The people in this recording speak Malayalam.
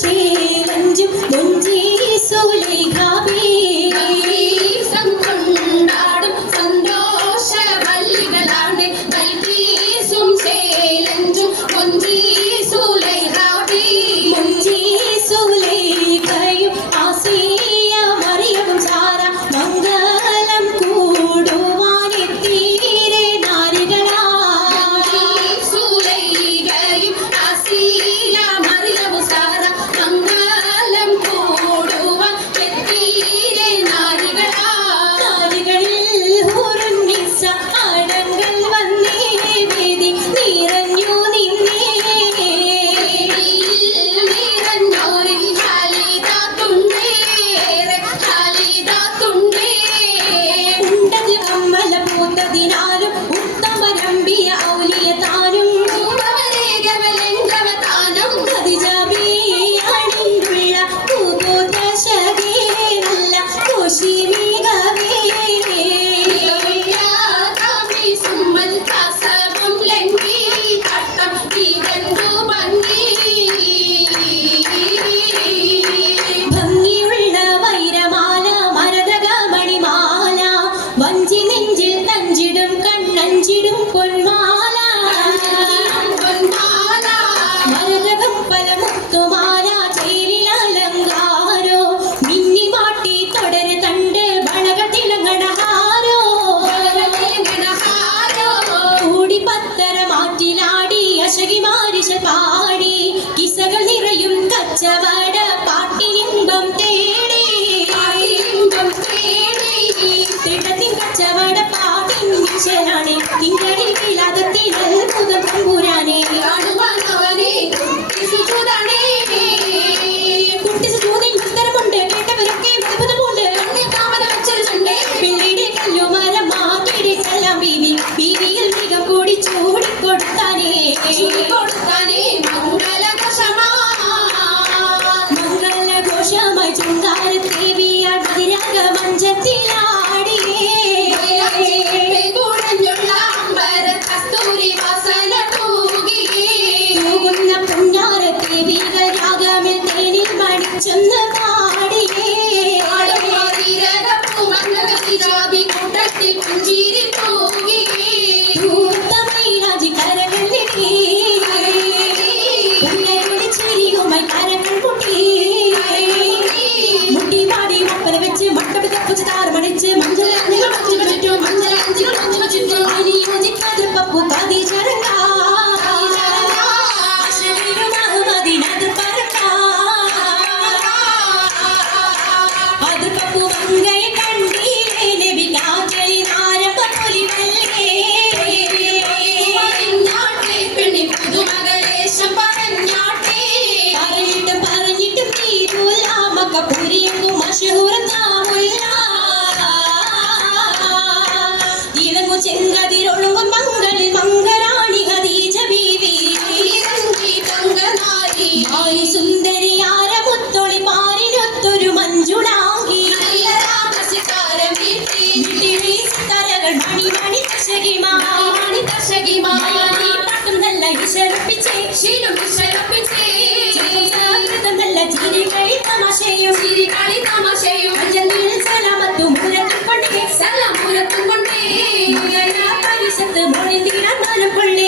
ചേലഞ്ചും മുഞ്ചി സുലൈഖാബേ കൊണ്ടാടും സന്തോഷ വല്ലികളാണ് ബൽക്കീസും ചേലഞ്ചും മുഞ്ചി സുലൈഖാബേ മുഞ്ചി സുലൈഖയും ആസിയ മറിയവും സാര മംഗളം കൂടുവാനെത്തീരെ നാരികളാ സുലൈഖയും ആസിയ മറിയവും സാര മംഗളം കൂടുവാൻ എത്തീരെ നാരികളാ നാരികളിൽ ഹുറുന്നിസ അടങ്കൽ വന്നേ വേദി നിറഞ്ഞു നിന്നേ നിറഞ്ഞോരിൽ ഉണ്ടത് കമ്മല പൂത്തതിനാലും ഉത്തമരമ്പിയ ഔലിയ താനും അതിജാബിയാണിന്നുള്ള പൂതോദശകേ നല്ല കോശിമികവേ സുമ്മൽ കസവം ലംഘി കട്ടം ഇതെന്തു ഭംഗി ഭംഗിയുള്ള വൈരമാല മരതക മണിമാല വഞ്ചി നെഞ്ചിൽ തഞ്ചിടും കണ്ണഞ്ചിടും പൊന്മാല മരതകം പല മുത്തുമാല ചേലിൽ അലങ്കാരോ മിന്നി മാട്ടി തുടര് തണ്ട് വളകൾ തിളങ്ങണഹാരോ കൂടി പത്തര മാറ്റിലാടി അശകി മാരിശ പാടി കിസകൾ നിറയും കച്ചവട പാട്ടിനിമ്പം തേടി തിടത്തിൻ കച്ചവട പാട്ടിൻ വിശലാണ് തിങ്കടിൽ വിലാകത്തിൽ അത്ഭുതം തമ്പുരാനെ കുട്ടിസ് ചൂതിൻ ഉത്തരമുണ്ട് കേട്ടവരൊക്കെ അത്ഭുതമുണ്ട് പിള്ളയുടെ കല്ലുമരം മാറ്റിടി ചെല്ലാം ബീവി ബീവിയിൽ മികം കൂടി ചൂടിക്കൊടുത്താനേ മംഗളഘോഷമായി ചുങ്കാരത്തേവിയാൽ മതിരാഗ മഞ്ചത്തിലാടിയേ തൂകുന്ന പുന്നാരത്തേവികൾ രാഗമിൽ തേനിൽ മടിച്ചൊന്ന് പാടിയേ ൂത്തമൈരാജി കരകളിലേ പുന്നരുടെ ചിരിയുമായി കരങ്ങൾ മുട്ടി മുട്ടി പാടി മപ്പല വെച്ച് മട്ടപ്പി തപ്പിച്ച് താറുമണിച്ച് മഞ്ചലഞ്ചികൾ ചുറ്റും മഞ്ചലഞ്ചികൾ ചുറ്റും അനിയോജിക്കാതെ പപ്പു പാതി ചരങ്കാ അതിനത് പറക്കാ അത് പപ്പു മങ്കയെ കണ്ടീലേ നബി കാറ്റലി നാരമ്പ പൊലിവല്ലേ പറഞ്ഞിട്ടും തീരൂല മക്കപ്പൂരിയെങ്കും മഷഹൂറത്താമുല്ല ഇളങ്ങു ചെങ്കതിരൊഴുകും മംഗളിൽ മംഗറാണി ഖദീജ ബീവി ആയി സുന്ദരിയാര മുത്തൊളി പാരിനൊത്തൊരു മഞ്ജുളാകി തരകൾ മണി മണി തശകിമാണി പാട്ടും നല്ല ഇശരപ്പിച്ചേ നല്ല ചിരികളി തമാശയും അഞ്ചലിൽ സലാമത്തും മൂലത്തും കൊണ്ടേ പരിശത്ത് മൊഴി തീരാൻ മനം കൊള്ളേ